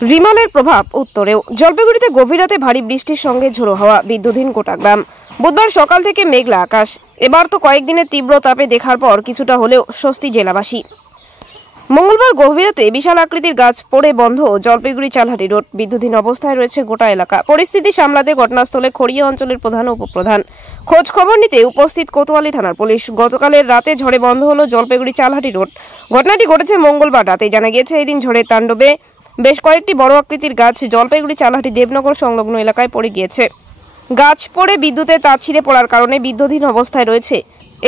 রিমালের প্রভাব উত্তরেও। জলপাইগুড়িতে গভীর রাতে ভারী বৃষ্টির সঙ্গে ঝোড়ো হাওয়া, বিদ্যুৎহীন গোটা গ্রাম। বুধবার সকাল থেকে মেঘলা আকাশ। এবার তো কয়েকদিনের তীব্র তাপে দেখার পর কিছুটা হলেও স্বস্তি জেলাবাসী। মঙ্গলবার গভীর রাতে বিশাল আকৃতির গাছ পড়ে বন্ধ জলপাইগুড়ি চালহাটি রোড। বিদ্যুৎহীন অবস্থায় রয়েছে গোটা এলাকা। পরিস্থিতি সামলাতে ঘটনাস্থলে খড়িয়া অঞ্চলের প্রধান ও উপপ্রধান। খোঁজ খবর নিতে উপস্থিত কোতোয়ালি থানার পুলিশ। গতকালের রাতে ঝড়ে বন্ধ হলো জলপাইগুড়ি চালহাটি রোড। ঘটনাটি ঘটেছে মঙ্গলবার রাতে। জানা গিয়েছে এদিন ঝড়ের তাণ্ডবে বেশ কয়েকটি বড় আকৃতির গাছ জলপাইগুড়ি চালহাটি দেবনগর সংলগ্ন এলাকায় পড়ে গিয়েছে। গাছ পড়ে বিদ্যুতের তার ছিঁড়ে পড়ার কারণে বিদ্যুৎহীন অবস্থায় রয়েছে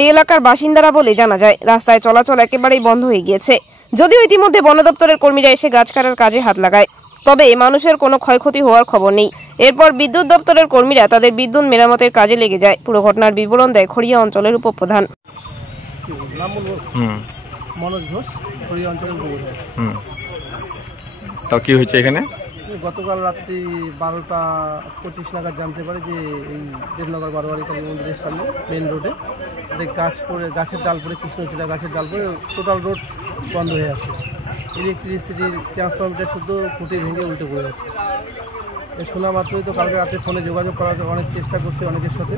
এই এলাকার বাসিন্দারা বলে জানা যায়। রাস্তায় চলাচল একেবারেই বন্ধ হয়ে গিয়েছে। যদিও ইতিমধ্যে বন দপ্তরের কর্মীরা এসে গাছ কাটার কাজে হাত লাগায়, তবে মানুষের কোনো ক্ষয়ক্ষতি হওয়ার খবর নেই। এরপর বিদ্যুৎ দপ্তরের কর্মীরা তাদের বিদ্যুৎ মেরামতের কাজে লেগে যায়। পুরো ঘটনার বিবরণ দেয় খড়িয়া অঞ্চলের উপপ্রধান। মনোজ ঘোষ, খড়িয়া অঞ্চলের উপপ্রধান। তাও কি হয়েছে এখানে? গতকাল রাত্রি 12টা 25 নাগাদ জানতে পারি যে এই দেবনগর বারোয়ারি কালী মন্দিরের সামনে মেন রোডে গাছ পড়ে, গাছের ডাল পড়ে, কৃষ্ণচূড়া গাছের ডাল পড়ে টোটাল রোড বন্ধ হয়ে আছে। ইলেকট্রিসিটির ট্রান্সফরমারটা শুধু ফুটে ভেঙে উল্টে পড়ে আছে। শোনা মাত্রই তো কালকে রাতে ফোনে যোগাযোগ করার অনেক চেষ্টা করছি অনেকের সাথে।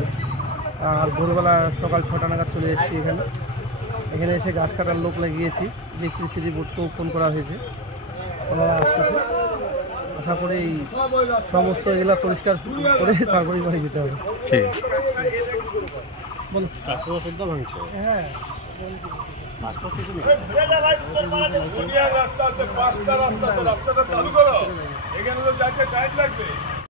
আর ভোরবেলা সকাল 6টা নাগাদ চলে এসেছি এখানে এসে গাছ কাটার লোক লাগিয়েছি। ইলেকট্রিসিটি বোর্ডকেও ফোন করা হয়েছে, ওনারা আসতেছে। আশা করে এই সমস্ত এগুলা পরিষ্কার করে তারপরেই বাড়ি যেতে হবে। ঠিক হ্যাঁ।